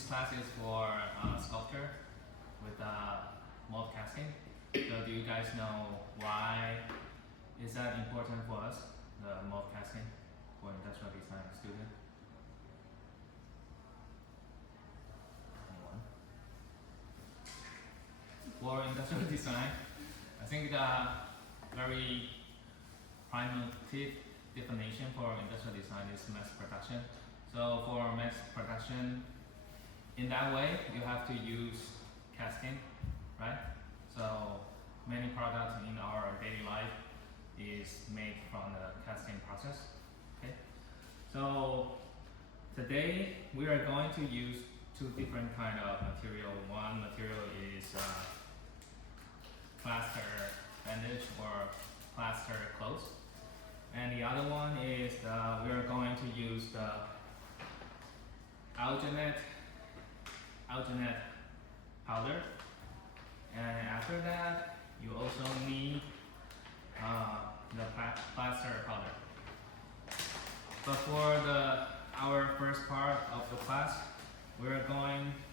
this class is for sculpture with mold casting. So do you guys know why is that important for us, the mold casting for industrial design student? Anyone? For industrial design, I think the very primitive definition for industrial design is mass production. So for mass production, in that way, you have to use casting, right? So many products in our daily life is made from the casting process. Okay. So today we are going to use two different kind of material. One material is plaster bandage or plaster clothes, and the other one is we are going to use the alginate powder, and after that you also need the plaster powder. But for our first part of the class, we're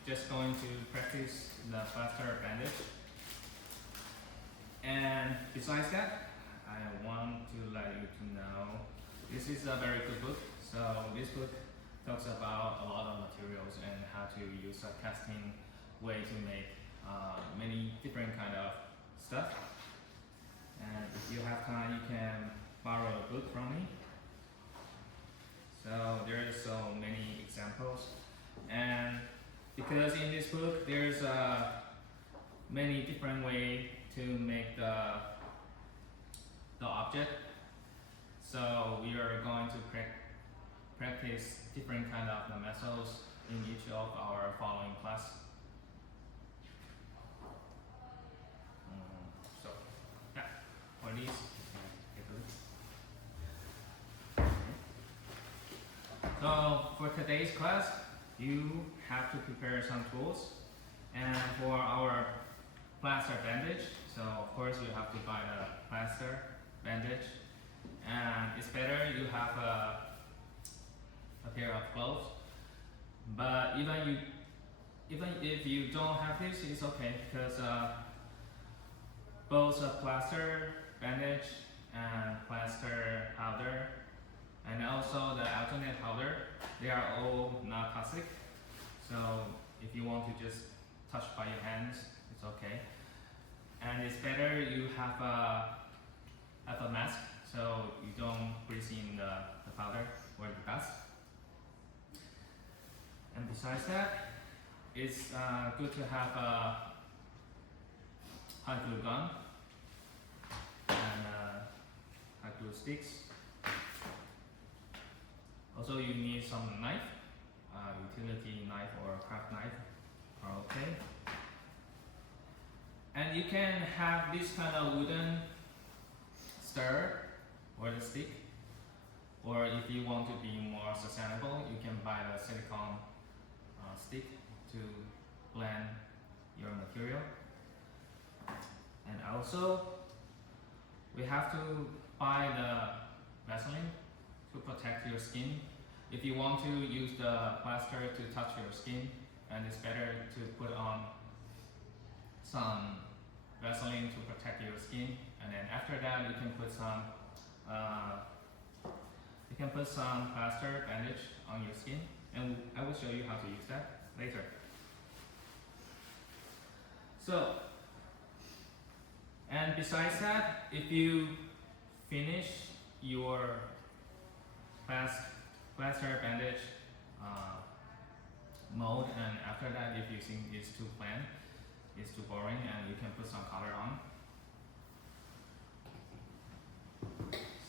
just going to practice the plaster bandage. And besides that, I want to let you to know this is a very good book. So this book talks about a lot of materials and how to use a casting way to make many different kind of stuff. And if you have time, you can borrow a book from me. So there are so many examples, and because in this book there's many different ways to make the object. So we are going to practice different kind of the methods in each of our following class. So yeah, for these, take a look. So for today's class, you have to prepare some tools, and for our plaster bandage, so of course you have to buy the plaster bandage, and it's better you have a pair of gloves. But even if you don't have this, it's okay, because both a plaster bandage and plaster powder and also the alginate powder, they are all not toxic. So if you want to just touch by your hands, it's okay. And it's better you have a mask so you don't breathe in the powder or the dust. And besides that, it's good to have a hot glue gun and hot glue sticks. Also, you need some knife, utility knife or craft knife are okay. And you can have this kind of wooden stirrer or the stick, or if you want to be more sustainable, you can buy the silicone stick to blend your material. And also, we have to buy the Vaseline to protect your skin. If you want to use the plaster to touch your skin, and it's better to put on some Vaseline to protect your skin, and then after that you can put some plaster bandage on your skin, and I will show you how to use that later. So, and besides that, if you finish your plaster bandage mold, and after that if you think it's too plain, it's too boring, and you can put some color on.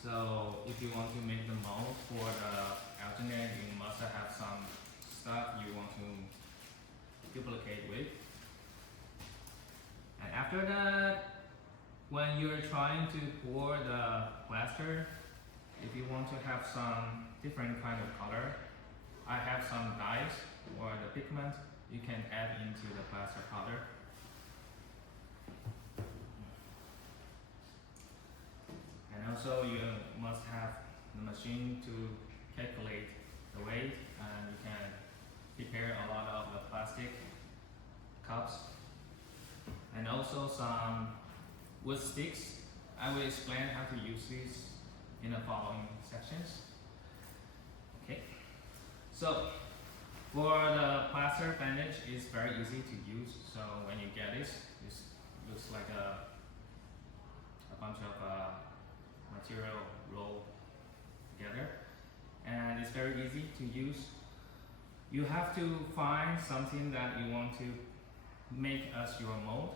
So if you want to make the mold for the alginate, you must have some stuff you want to duplicate with. And after that, when you're trying to pour the plaster, if you want to have some different kind of color, I have some dyes or the pigment you can add into the plaster powder. And also you must have the machine to calculate the weight, and you can prepare a lot of the plastic cups and also some wood sticks. I will explain how to use these in the following sections. Okay, so for the plaster bandage, it's very easy to use. So when you get this looks like a bunch of material rolled together, and it's very easy to use. You have to find something that you want to make as your mold.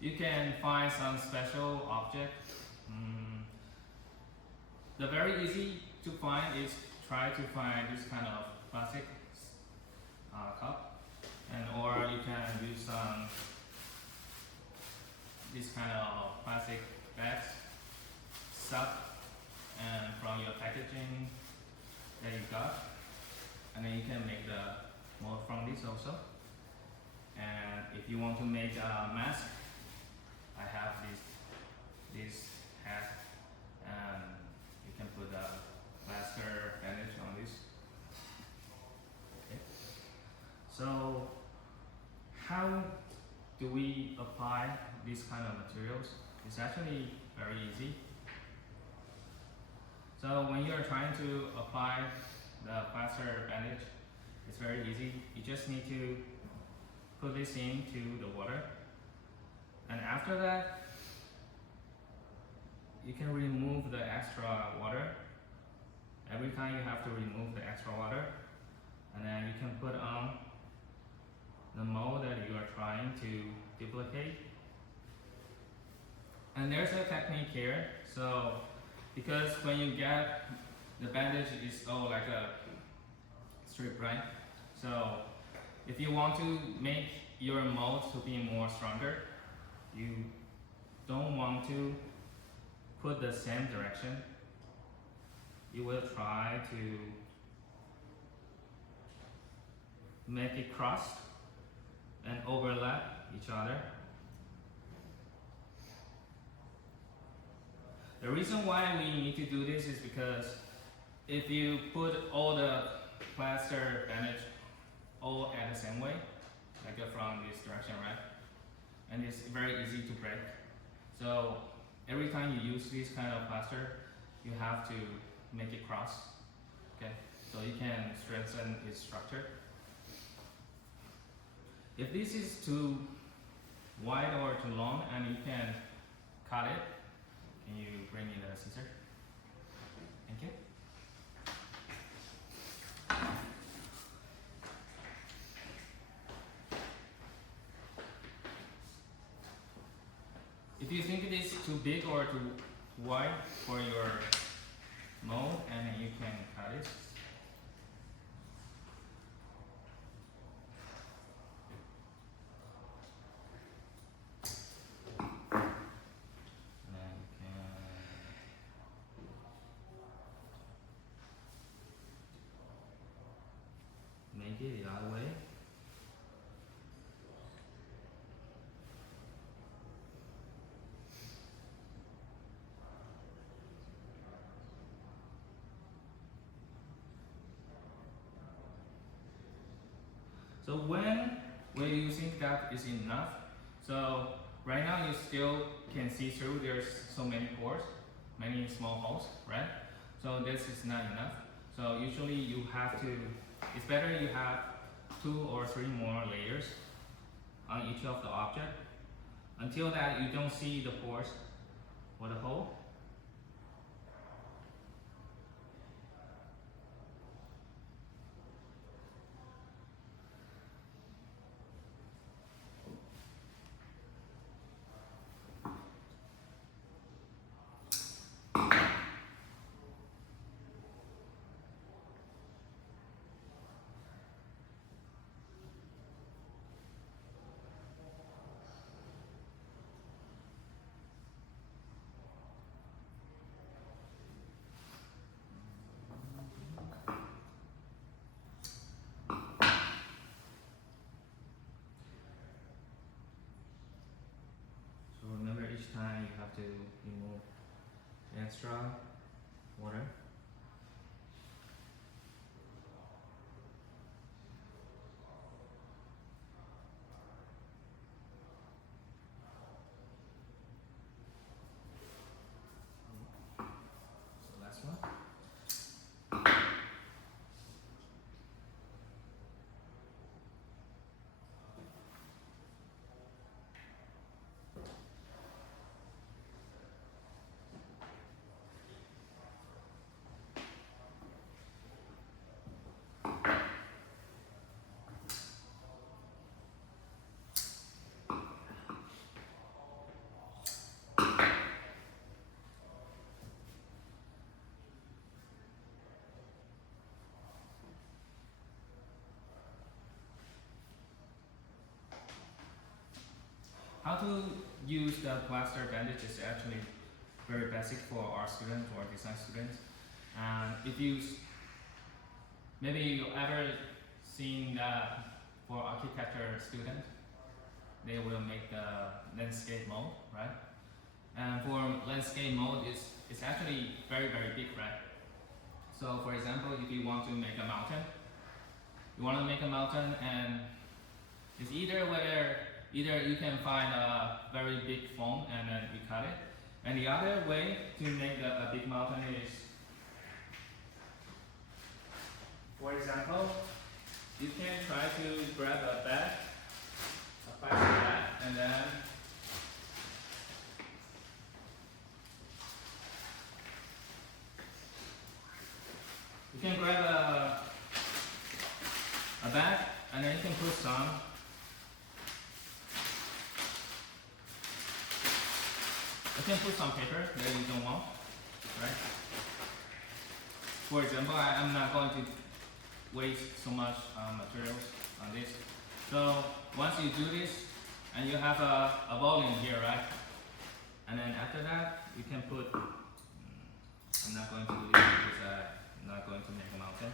You can find some special object. The very easy to find is try to find this kind of plastic cup, and or you can use some this kind of plastic bags stuff and from your packaging that you got, and then you can make the mold from this also. And if you want to make a mask, I have this hat, and you can put a plaster bandage on this. Okay. So how do we apply these kind of materials? It's actually very easy. So when you are trying to apply the plaster bandage, it's very easy. You just need to put this into the water, and after that you can remove the extra water. Every time you have to remove the extra water, and then you can put on the mold that you are trying to duplicate. And there's a technique here. So because when you get the bandage is all like a strip, right? So if you want to make your mold to be more stronger, you don't want to put the same direction. You will try to make it cross and overlap each other. The reason why we need to do this is because if you put all the plaster bandage all at the same way, like from this direction, right? And it's very easy to break. So every time you use this kind of plaster, you have to make it cross, okay? So you can strengthen its structure. If this is too wide or too long, and you can cut it, can you bring me the scissor? Thank you. If you think it is too big or too wide for your mold, and then you can cut it. And then you can make it the other way. So when you think that is enough, so right now you still can see through, there's so many pores, many small holes, right? So this is not enough. So usually you have to, it's better you have 2 or 3 more layers on each of the object. Until that you don't see the pores or the hole. Each time you have to remove extra water. how to use the plaster bandage is actually very basic for our students or design students. And if you maybe you ever seen that for architecture students, they will make the landscape mode, right? And for landscape mode, it's actually very big, right? So for example, if you want to make a mountain, and it's either you can find a very big foam and then we cut it, and the other way to make a big mountain is, for example, you can try to grab a plastic bag, and then you can grab a bag, and then you can put some paper that you don't want, right? For example, I'm not going to waste so much materials on this. So once you do this, and you have a volume here, right? And then after that, you can put, I'm not going to do this because I'm not going to make a mountain.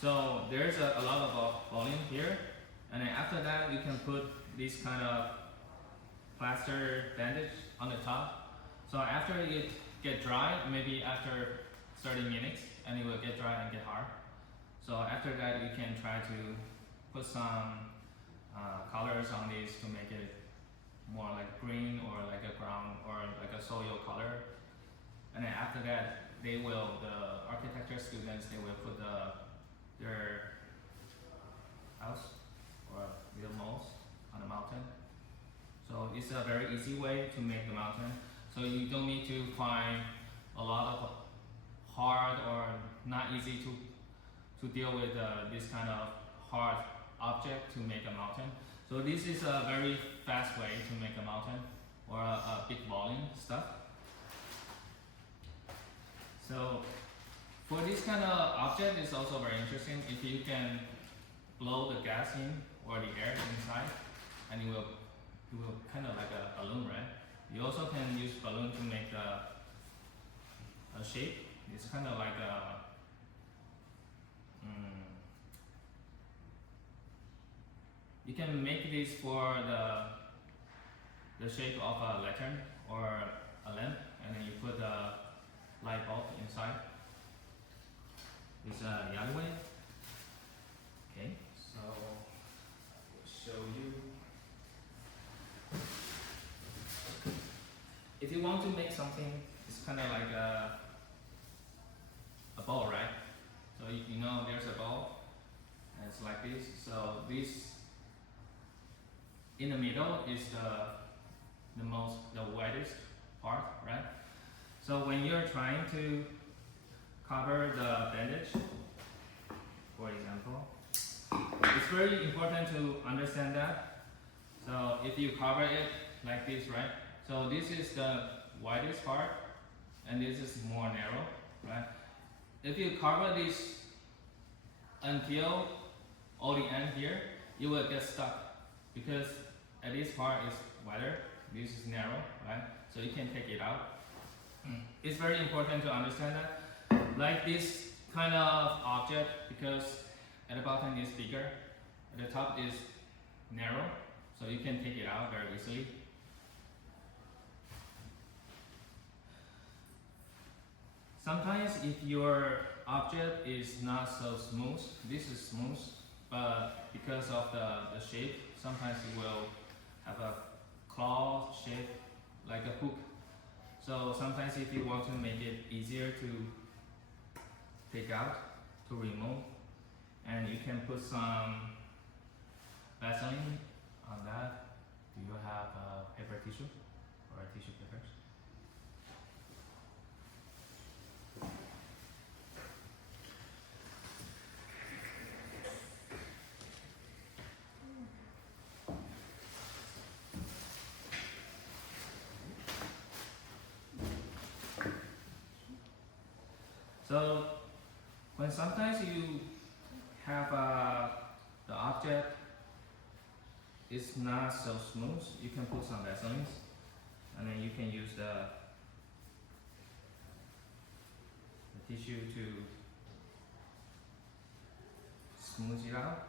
So there's a lot of volume here, and then after that, you can put this kind of plaster bandage on the top. So after it get dry, maybe after 30 minutes, and it will get dry and get hard. So after that, you can try to put some colors on this to make it more like green or like a brown or like a soil color. And then after that, the architecture students, they will put their house or little malls on the mountain. So it's a very easy way to make the mountain. So you don't need to find a lot of hard or not easy to deal with this kind of hard object to make a mountain. So this is a very fast way to make a mountain or a big volume stuff. So for this kind of object, it's also very interesting. If you can blow the gas in or the air inside, and it will kind of like a balloon, right? You also can use balloon to make a shape. It's kind of like you can make this for the shape of a lantern or a lamp, and then you put a light bulb inside. It's the other way. Okay, so I'll show you. If you want to make something, it's kind of like a ball, right? So you know there's a ball, and it's like this. So this in the middle is the widest part, right? So when you're trying to cover the bandage, for example, it's very important to understand that. So if you cover it like this, right? So this is the widest part, and this is more narrow, right? If you cover this until all the end here, you will get stuck because at this part is wider, this is narrow, right? So you can take it out. It's very important to understand that. Like this kind of object, because at the bottom is bigger, at the top is narrow, so you can take it out very easily. Sometimes if your object is not so smooth, this is smooth, but because of the shape, sometimes it will have a claw shape like a hook. So sometimes if you want to make it easier to take out, to remove, and you can put some Vaseline on that. Do you have paper tissue or tissue papers? So when sometimes you have the object it's not so smooth, you can put some Vaseline, and then you can use the tissue to smooth it out.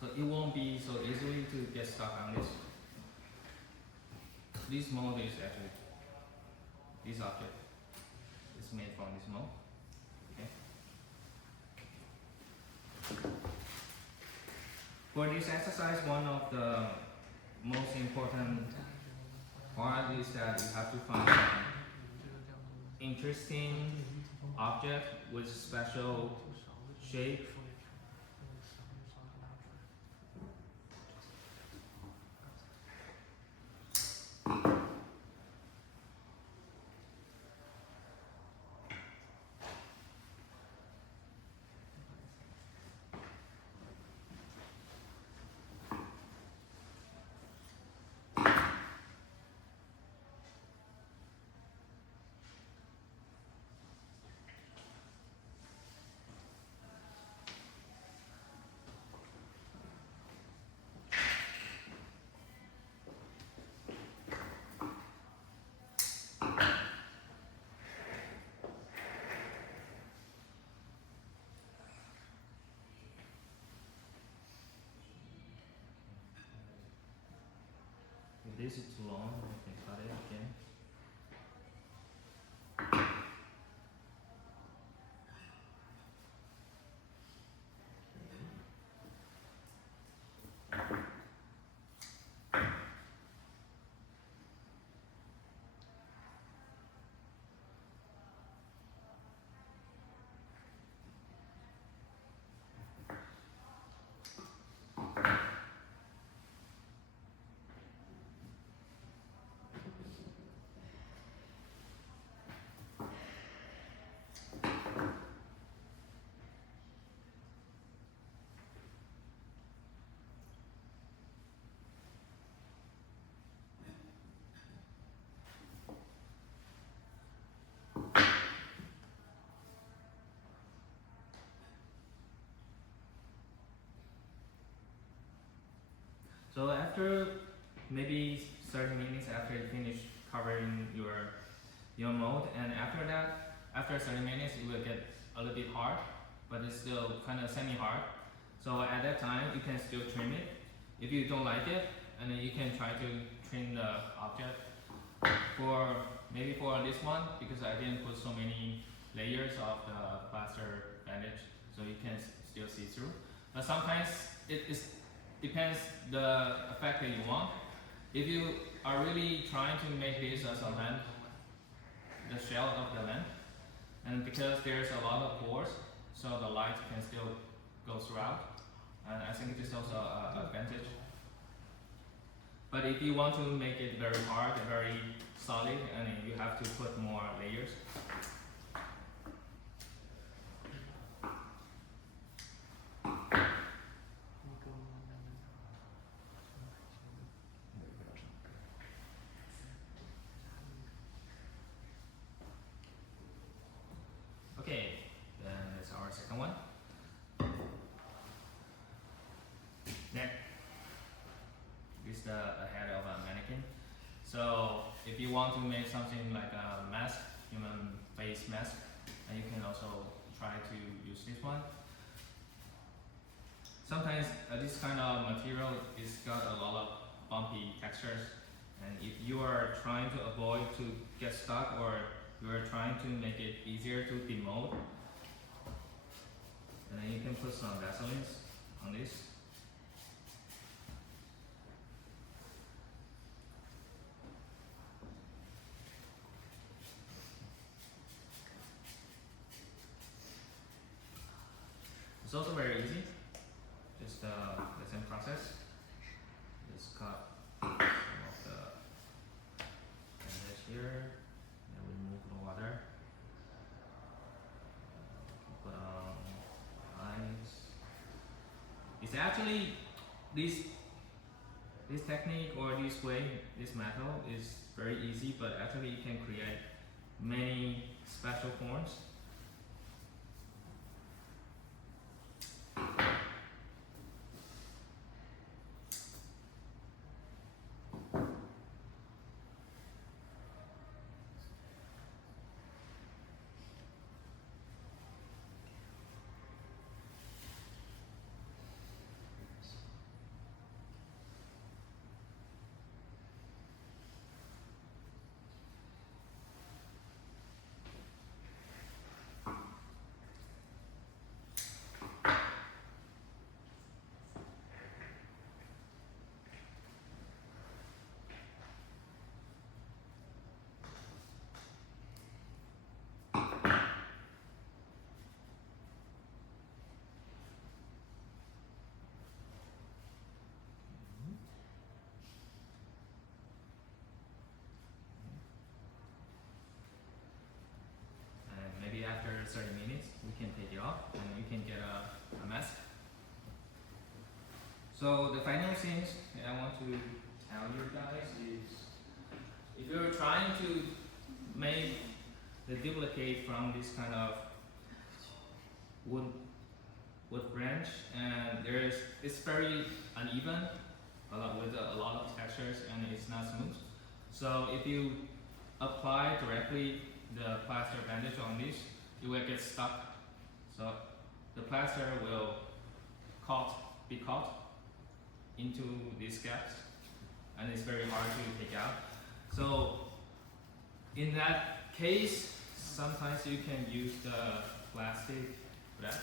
So it won't be so easily to get stuck on this. This mold is actually, this object is made from this mold. Okay. For this exercise, one of the most important part is that you have to find an interesting object with special shape. If this is too long, I can cut it again. So after maybe 30 minutes after you finish covering your mold, and after that, after 30 minutes, it will get a little bit hard, but it's still kind of semi-hard. So at that time, you can still trim it. If you don't like it, and then you can try to trim the object. Maybe for this one, because I didn't put so many layers of the plaster bandage, so you can still see through. But sometimes it depends the effect that you want. If you are really trying to make this as a lamp, the shell of the lamp, and because there's a lot of pores, so the light can still go throughout, and I think this is also an advantage. But if you want to make it very hard and very solid, and you have to put more layers. Okay, then that's our second one. Next is the head of a mannequin. So if you want to make something like a mask, human face mask, and you can also try to use this one. Sometimes this kind of material is got a lot of bumpy textures, and if you are trying to avoid to get stuck, or you are trying to make it easier to demold, and then you can put some Vaseline on this. It's also very easy, just the same process. Just cut some of the bandage here, and remove the water. Put on eyes. It's actually, this this technique or this way, this method is very easy, but actually you can create many special forms. And maybe after 30 minutes, we can take it off and we can get a mask. So the final things that I want to tell you guys is, if you're trying to make the duplicate from this kind of wood branch, and it's very uneven, with a lot of textures, and it's not smooth. So if you apply directly the plaster bandage on this, it will get stuck. So the plaster will be caught into these gaps, and it's very hard to take out. So in that case, sometimes you can use the plastic wrap.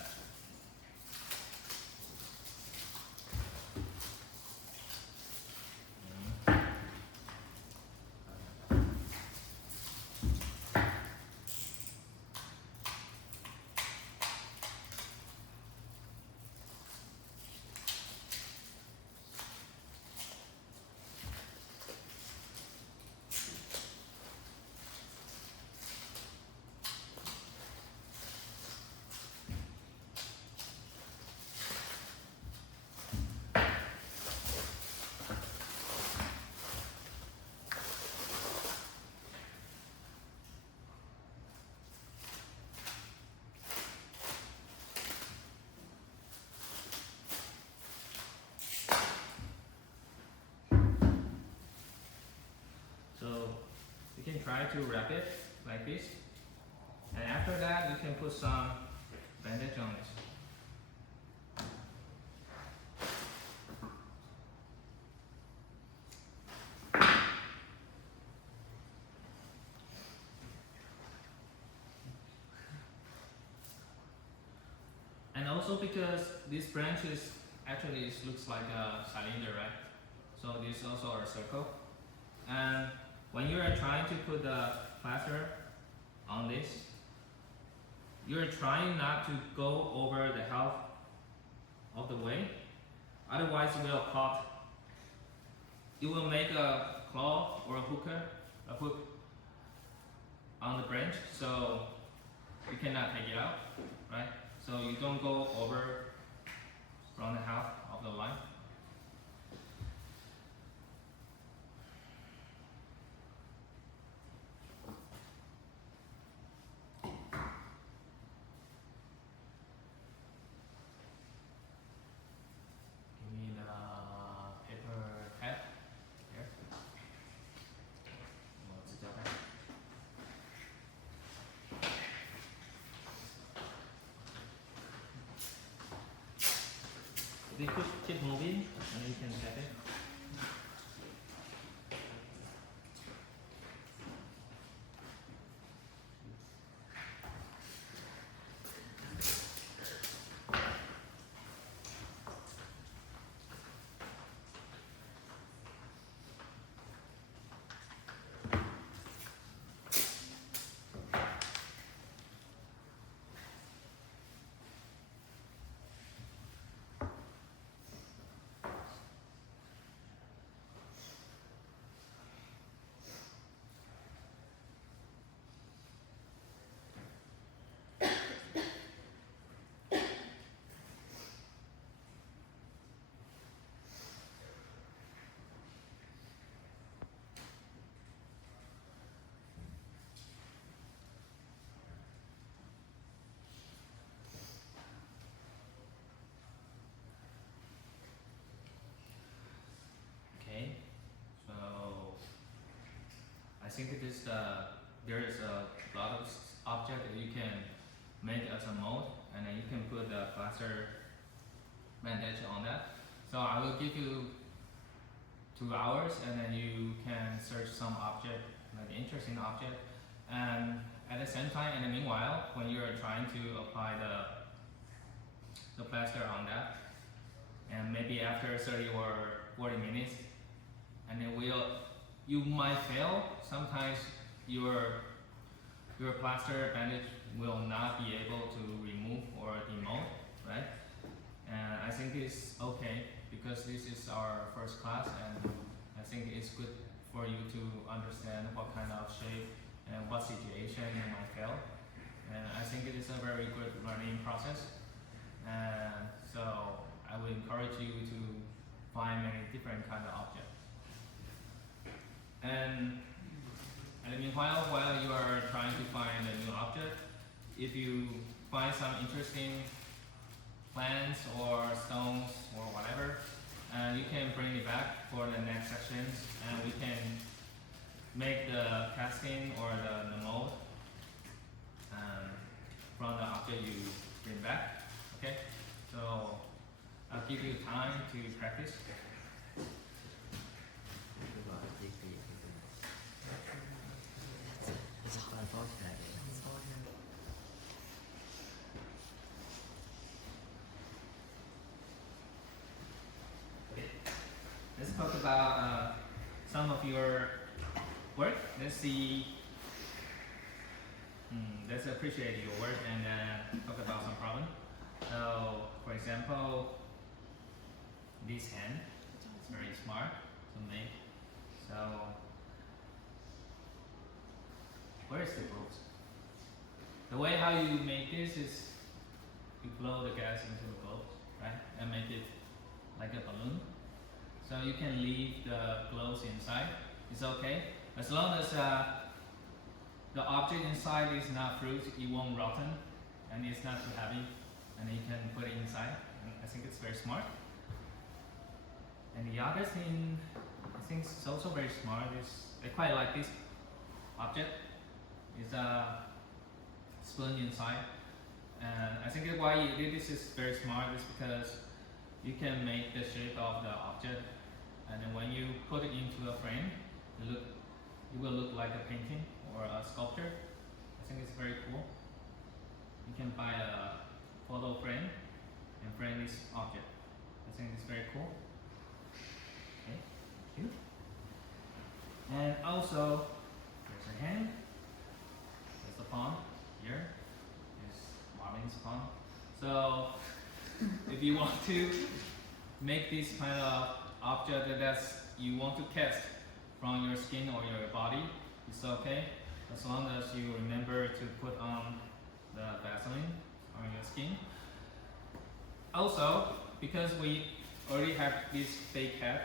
So you can try to wrap it like this, and after that you can put some bandage on it. And also, because this branch is actually, it looks like a cylinder, right? So this is also a circle. And when you are trying to put the plaster on this, you're trying not to go over the half of the way, otherwise it will cut. It will make a claw or a hook on the branch, so you cannot take it out, right? So you don't go over from the half of the line. We could keep moving and you can set it. think it is there is a lot of object that you can make as a mold, and then you can put the plaster bandage on that. So I will give you 2 hours, and then you can search some object, like interesting object, and at the same time, in the meanwhile, when you're trying to apply the plaster on that, and maybe after 30 or 40 minutes, and then you might fail. Sometimes your plaster bandage will not be able to remove or demold, right? And I think it's okay because this is our first class, and I think it's good for you to understand what kind of shape and what situation you might fail. And I think it is a very good learning process. And so I would encourage you to find many different kind of objects. And meanwhile, while you are trying to find a new object, if you find some interesting plants or stones or whatever, and you can bring it back for the next sections, and we can make the casting or the mold from the object you bring back. Okay, so I'll give you time to practice. Let's talk about some of your work. Let's see. Let's appreciate your work and then talk about some problem. So, for example, this hand is very smart to make. So, where is the gloves? The way how you make this is you blow the gas into the gloves, right, and make it like a balloon. So you can leave the gloves inside. It's okay as long as the object inside is not fruit, it won't rotten, and it's not too heavy, and you can put it inside. And I think it's very smart. And the other thing I think is also very smart is I quite like this object. It's a spoon inside, and I think why this is very smart is because you can make the shape of the object, and then when you put it into a frame, it will look like a painting or a sculpture. I think it's very cool. You can buy a photo frame and frame this object. I think it's very cool. Okay, thank you. And also, there's a hand. There's a palm here. There's Marvin's palm. So, if you want to make this kind of object that you want to cast from your skin or your body, it's okay, as long as you remember to put on the Vaseline on your skin. Also, because we already have this fake head,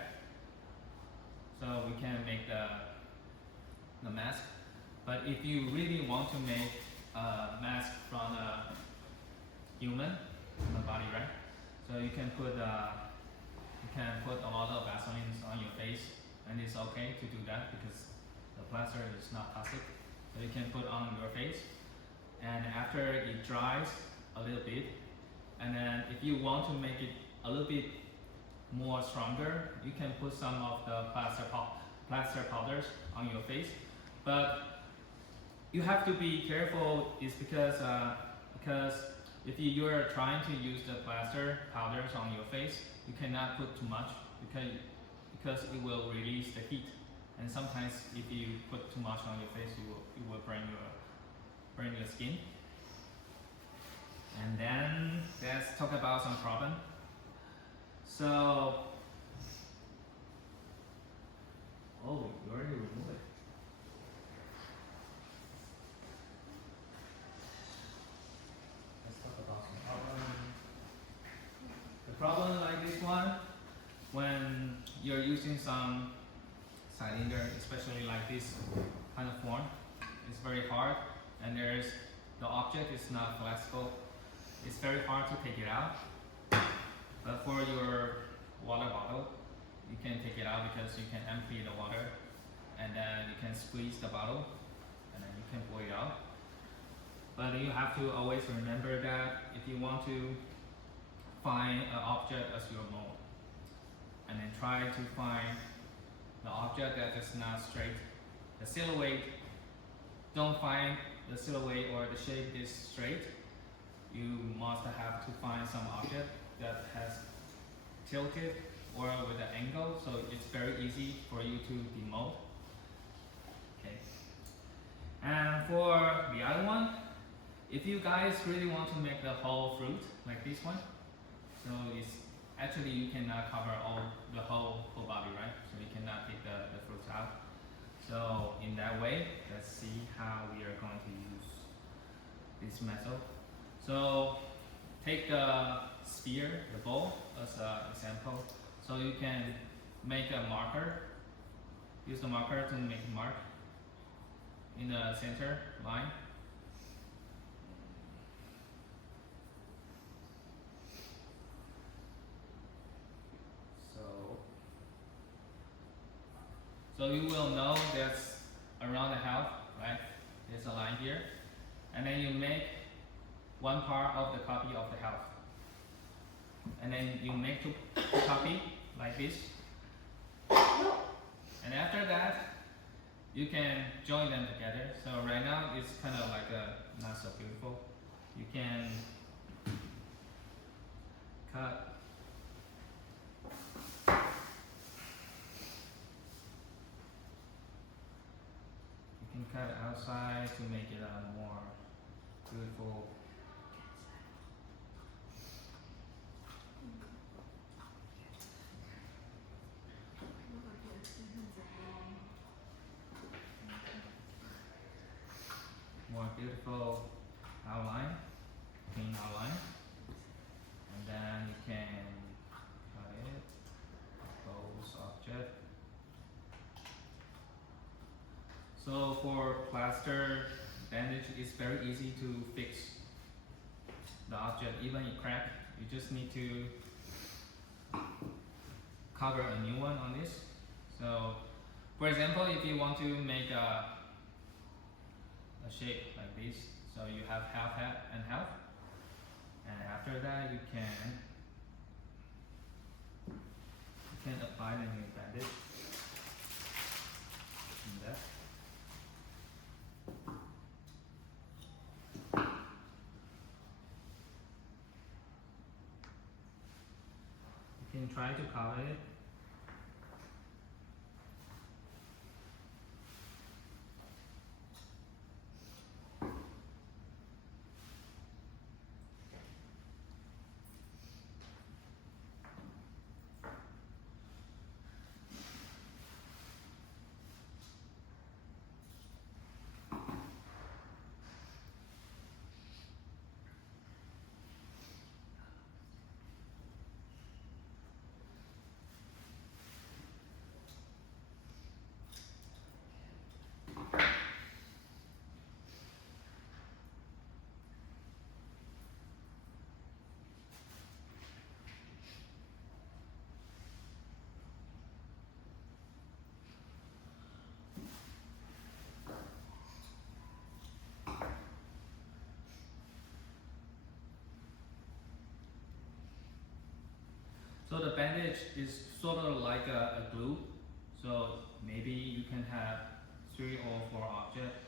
so we can make the mask. But if you really want to make a mask from a human body, right? So you can put a lot of Vaseline on your face, and it's okay to do that because the plaster is not toxic. So you can put on your face, and after it dries a little bit, and then if you want to make it a little bit more stronger, you can put some of the plaster powders on your face. But you have to be careful, is because if you are trying to use the plaster powders on your face, you cannot put too much because it will release the heat. And sometimes if you put too much on your face, it will burn your skin. And then let's talk about some problem. So, oh, you already removed it. Let's talk about some problem. The problem like this one, when you're using some cylinder, especially like this kind of form, it's very hard, and the object is not flexible. It's very hard to take it out. But for your water bottle, you can take it out because you can empty the water, and then you can squeeze the bottle, and then you can pull it out. But you have to always remember that if you want to find an object as your mold, and then try to find the object that is not straight, the silhouette, don't find the silhouette or the shape is straight. You must have to find some object that has tilted or with an angle, so it's very easy for you to demold. Okay. And for the other one, if you guys really want to make the whole fruit like this one, so it's actually you cannot cover the whole body, right? So you cannot take the fruits out. So in that way, let's see how we are going to use this method. So take the sphere, the bowl, as an example. So you can make a marker, use the marker to make a mark in the center line. So you will know there's around the half, right? There's a line here. And then you make one part of the copy of the half. And then you make two copy like this. And after that, you can join them together. So right now it's kind of like not so beautiful. You can cut. You can cut outside to make it more beautiful. More beautiful outline, clean outline, and then you can cut it, close object. So for plaster bandage, it's very easy to fix the object, even if crack. You just need to cover a new one on this. So for example, if you want to make a shape like this, so you have half and half, and after that you can apply the new bandage in that. You can try to cover it. So the bandage is sort of like a glue. So maybe you can have 3 or 4 objects.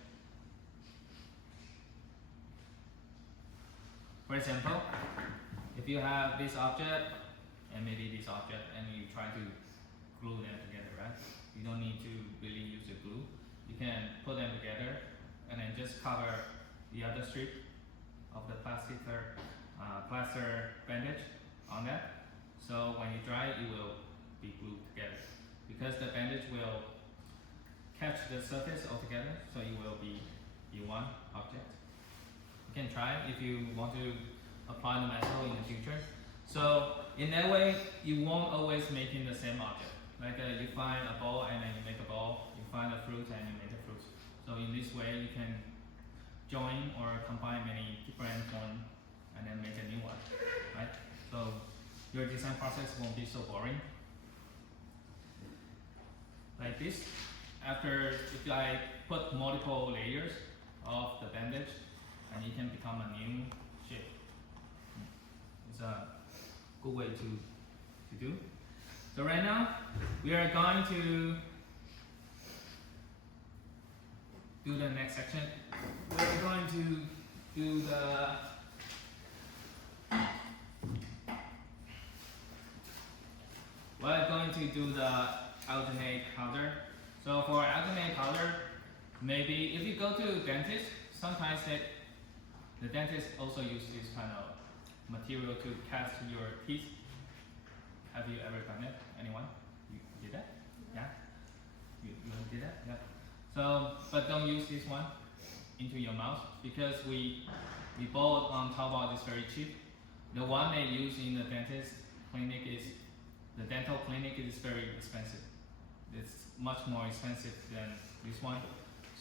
For example, if you have this object and maybe this object and you try to glue them together, right? You don't need to really use the glue. You can put them together and then just cover the other strip of the plaster bandage on that. So when you dry, it will be glued together because the bandage will catch the surface altogether, so it will be one object. You can try if you want to apply the method in the future. So in that way, you won't always make the same object. Like you find a bowl and then you make a bowl. You find a fruit and you make a fruit. So in this way, you can join or combine many different ones and then make a new one, right? So your design process won't be so boring. Like this. after if I put multiple layers of the bandage, and it can become a new shape. It's a good way to do. So right now we are going to do the next section. We're going to do the alginate powder. So for alginate powder, maybe if you go to dentist, sometimes the dentist also use this kind of material to cast your teeth. Have you ever done it? Anyone? You did that? Yeah? You did that? Yeah. So, but don't use this one into your mouth because we bought on Taobao is very cheap. The one they use in the dentist clinic is, the dental clinic is very expensive. It's much more expensive than this one.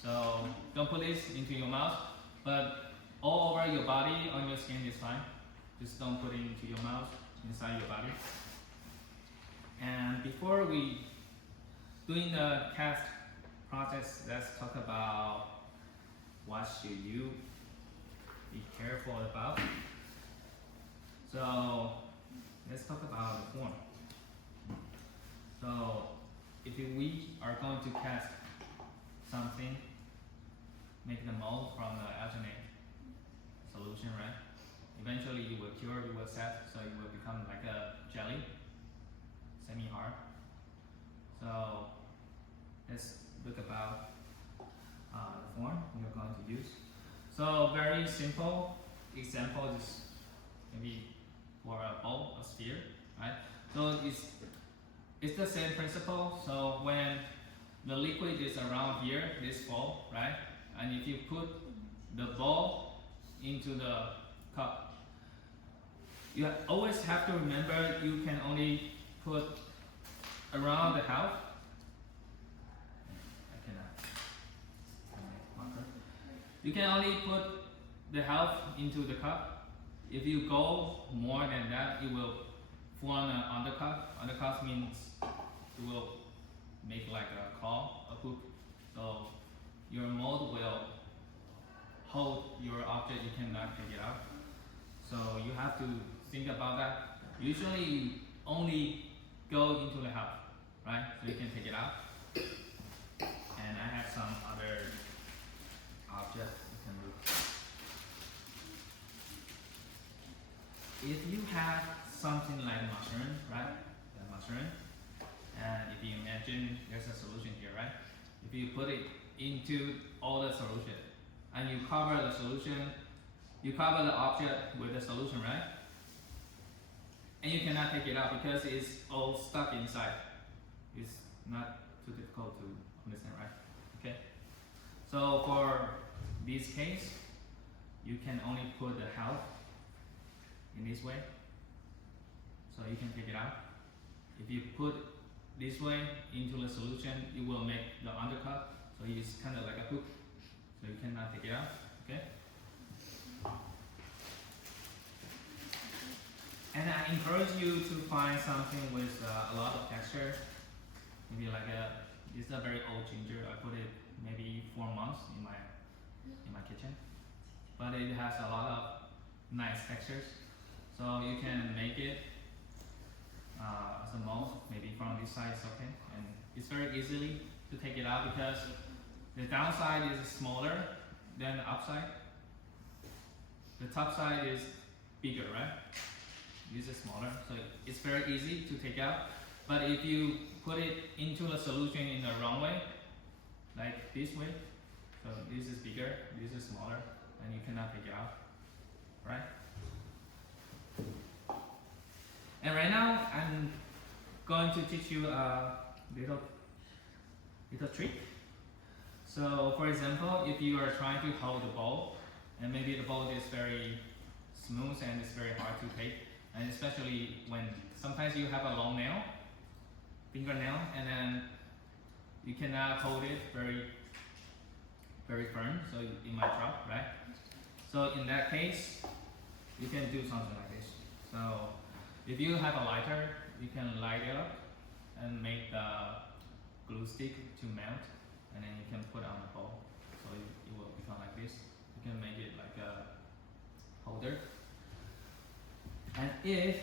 So don't put this into your mouth, but all over your body, on your skin is fine. Just don't put it into your mouth, inside your body. And before we doing the cast process, let's talk about what should you be careful about. So let's talk about the form. So if we are going to cast something, make the mold from the alginate solution, right? Eventually it will cure, it will set, so it will become like a jelly, semi-hard. So let's look about the form we are going to use. So very simple example is maybe for a bowl, a sphere, right? So it's the same principle. So when the liquid is around here, this bowl, right? And if you put the bowl into the cup, you always have to remember you can only put around the half. You can only put the half into the cup. If you go more than that, it will form an undercut. Undercut means it will make like a claw, a hook. So your mold will hold your object, you cannot take it out. So you have to think about that. Usually you only go into the half, right? So you can take it out. And I have some other objects you can look. If you have something like mushroom, right? The mushroom, and if you imagine there's a solution here, right? If you put it into all the solution, and you cover the solution, you cover the object with the solution, right? And you cannot take it out because it's all stuck inside. It's not too difficult to understand, right? Okay. So for this case, you can only put the half in this way, so you can take it out. If you put this way into the solution, it will make the undercut, so it's kind of like a hook, so you cannot take it out. Okay. And I encourage you to find something with a lot of texture. Maybe like this is a very old ginger. I put it maybe 4 months in my kitchen, but it has a lot of nice textures. So you can make it as a mold, maybe from this side is okay, and it's very easily to take it out because the downside is smaller than the upside. The top side is bigger, right? This is smaller, so it's very easy to take out. But if you put it into the solution in the wrong way, like this way, so this is bigger, this is smaller, and you cannot take it out, right? And right now, I'm going to teach you a little trick. So for example, if you are trying to hold the bowl, and maybe the bowl is very smooth and it's very hard to take, and especially when sometimes you have a long nail, fingernail, and then you cannot hold it very firm, so it might drop, right? So in that case, you can do something like this. So if you have a lighter, you can light it up and make the glue stick to melt. and then you can put on the bowl, so it will become like this. You can make it like a holder. And if,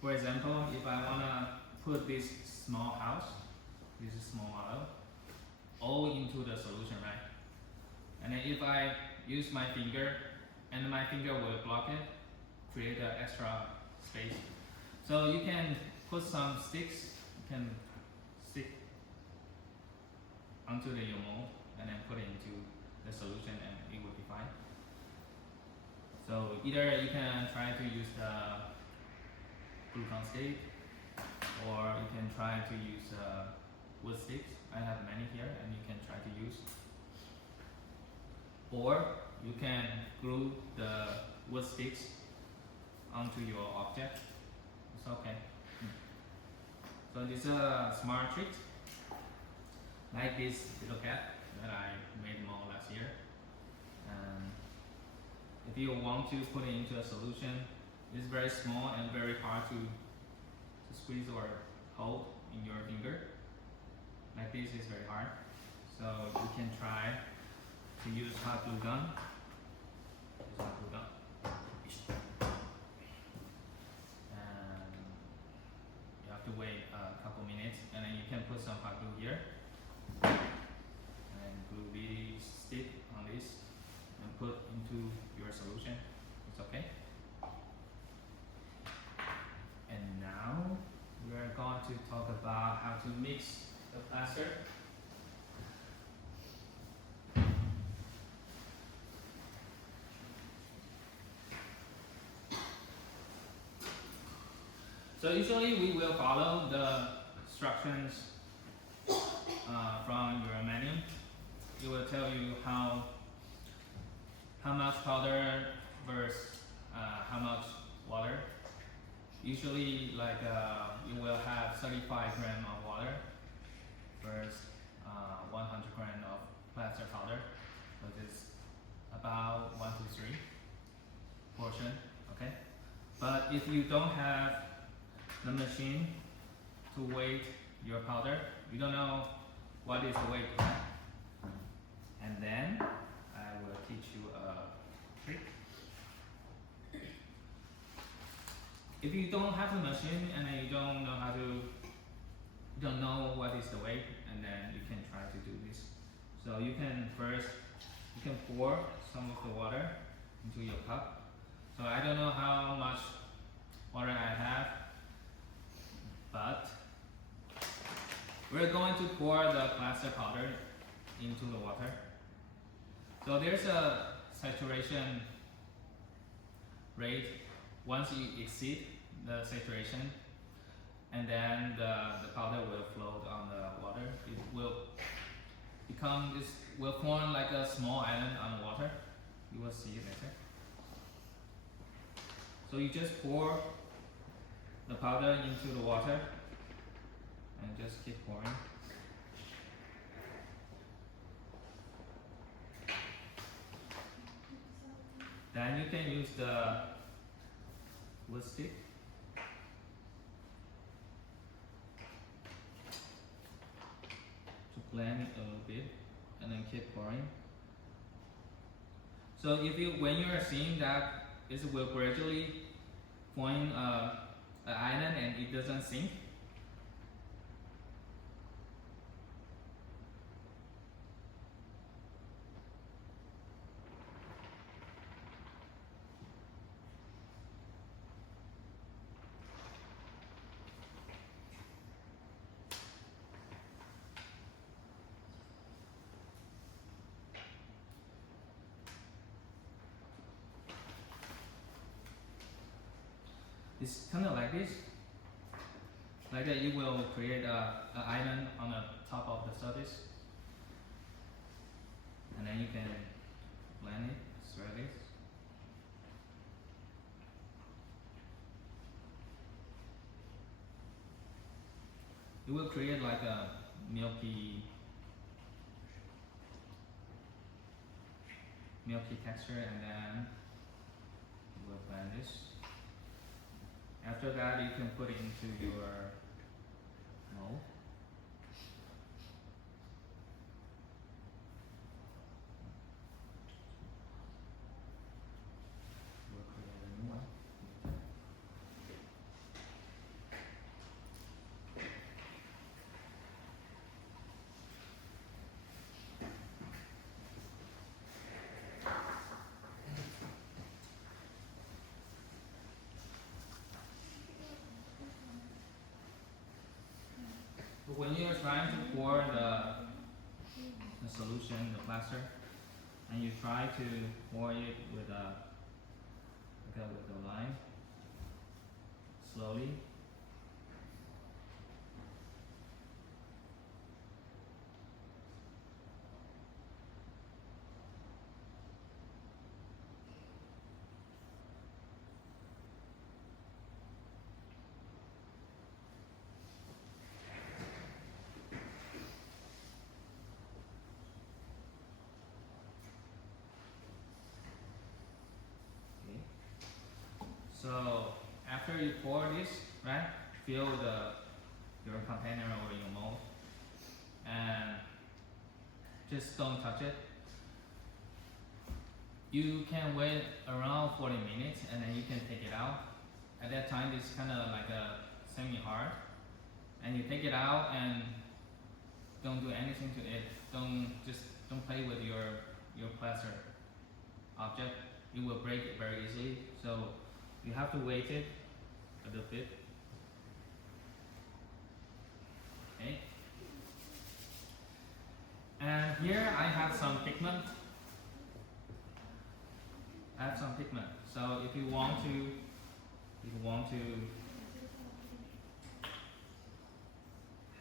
for example, if I wanna put this small house, this is small model, all into the solution, right? And then if I use my finger, and my finger will block it, create an extra space. So you can put some sticks, you can stick onto your mold, and then put it into the solution, and it will be fine. So either you can try to use the glucose stick, or you can try to use wood sticks. I have many here, and you can try to use. Or you can glue the wood sticks onto your object. It's okay. So this is a smart trick, like this little cat that I made more last year. If you want to put it into a solution, it's very small and very hard to squeeze or hold in your finger. Like this is very hard. So you can try to use hot glue gun. Use hot glue gun. And you have to wait a couple minutes, and then you can put some hot glue here. And glue this stick on this and put into your solution. It's okay. And now we are going to talk about how to mix the plaster. So usually we will follow the instructions from your menu. It will tell you how much powder versus how much water. Usually, like you will have 35 grams of water versus 100 grams of plaster powder. So it's about 1 to 3 portion. Okay, but if you don't have the machine to weigh your powder, you don't know what is the weight, right? And then I will teach you a trick. If you don't have the machine and then you don't know what is the weight, and then you can try to do this. So you can pour some of the water into your cup. So I don't know how much water I have, but we're going to pour the plaster powder into the water. So there's a saturation rate. Once you exceed the saturation, and then the powder will float on the water. It will form like a small island on the water. You will see it later. So you just pour the powder into the water and just keep pouring. Then you can use the wood stick to blend it a little bit, and then keep pouring. So when you are seeing that it will gradually form an island and it doesn't sink, it's kind of like this. Like that, you will create an island on the top of the surface, and then you can blend it, spread it. It will create like a milky texture, and then you will blend this. After that, you can put it into your mold. when you're trying to pour the solution, the plaster, and you try to pour it with with the line slowly. Okay. So after you pour this, right, fill your container or your mold, and just don't touch it. You can wait around 40 minutes and then you can take it out. At that time, it's kind of like a semi-hard, and you take it out and don't do anything to it. Don't play with your plaster object. It will break it very easily. So you have to wait it a little bit. Okay. And here I have some pigment. So if you want to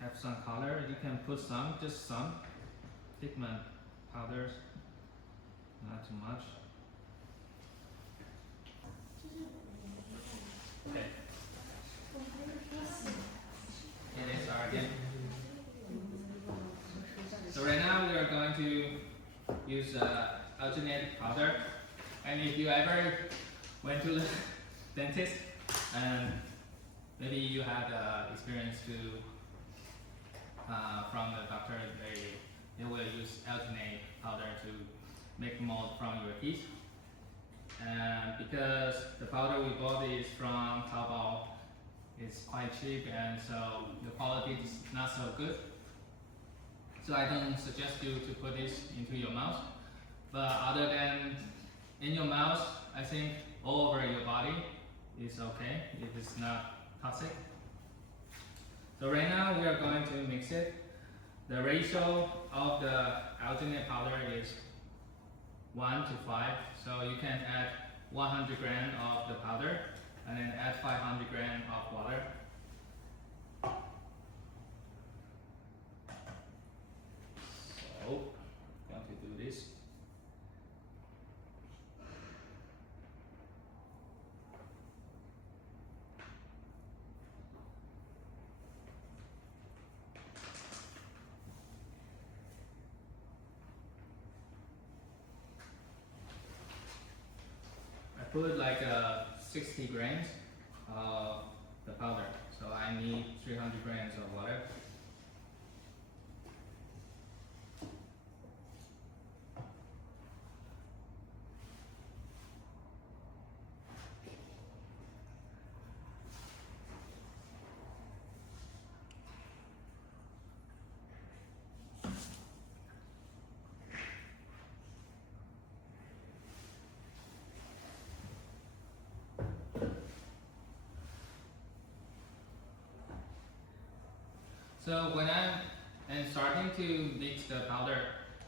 have some color, you can put just some pigment powders, not too much. Okay. It is again. So right now we are going to use alginate powder, and if you ever went to the dentist and maybe you had experience from the doctor, they will use alginate powder to make mold from your teeth. And because the powder we bought is from Taobao, it's quite cheap, and so the quality is not so good. So I don't suggest you to put this into your mouth. But other than in your mouth, I think all over your body is okay if it's not toxic. So right now we are going to mix it. The ratio of the alginate powder is 1 to 5. So you can add 100 grams of the powder and then add 500 grams of water. So, going to do this. I put like 60 grams of the powder, so I need 300 grams of water. So when I'm starting to mix the powder,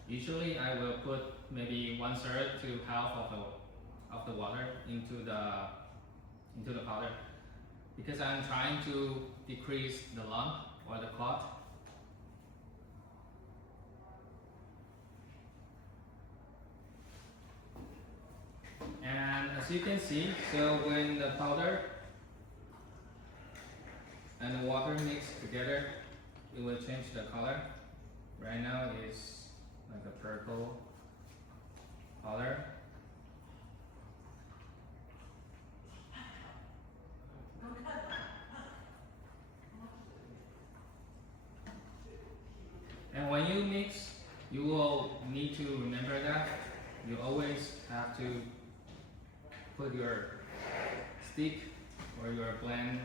usually I will put maybe 1/3 to half of the water into the powder, because I'm trying to decrease the lump or the clot. And as you can see, so when the powder and the water mix together, it will change the color. Right now it's like a purple color. And when you mix, you will need to remember that you always have to put your stick or your blend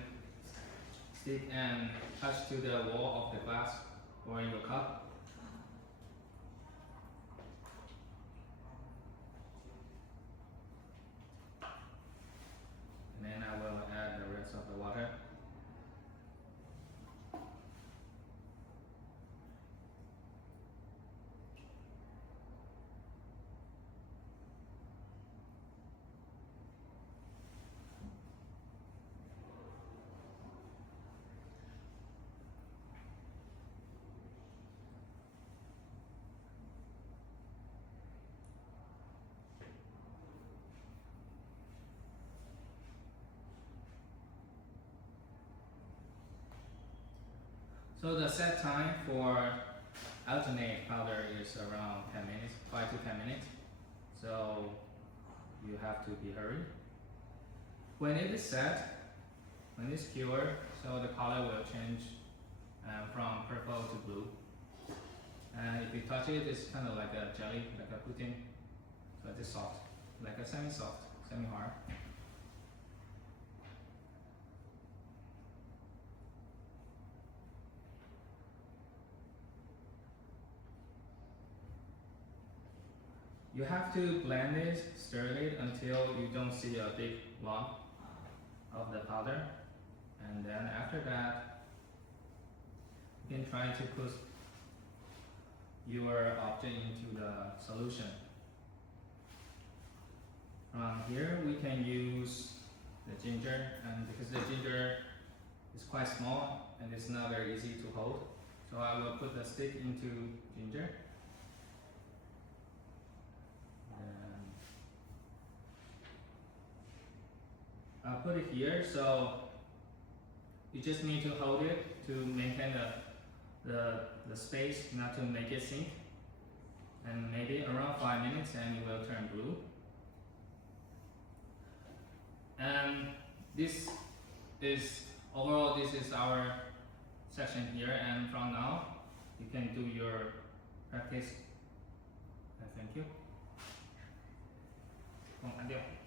stick and touch to the wall of the glass or your cup. And then I will add the rest of the water. So the set time for alternate powder is around 10 minutes, 5 to 10 minutes. So you have to be hurried. When it is set, when it's cured, so the color will change from purple to blue. And if you touch it, it's kind of like a jelly, like a pudding. So it's soft, like a semi-soft, semi-hard. You have to blend it, stir it until you don't see a big lump of the powder. And then after that, you can try to put your object into the solution. From here, we can use the ginger, and because the ginger is quite small and it's not very easy to hold, so I will put the stick into ginger. I'll put it here, so you just need to hold it to maintain the space, not to make it sink. And maybe around 5 minutes and it will turn blue. And this is, overall this is our section here, and from now you can do your practice. Thank you. Adios.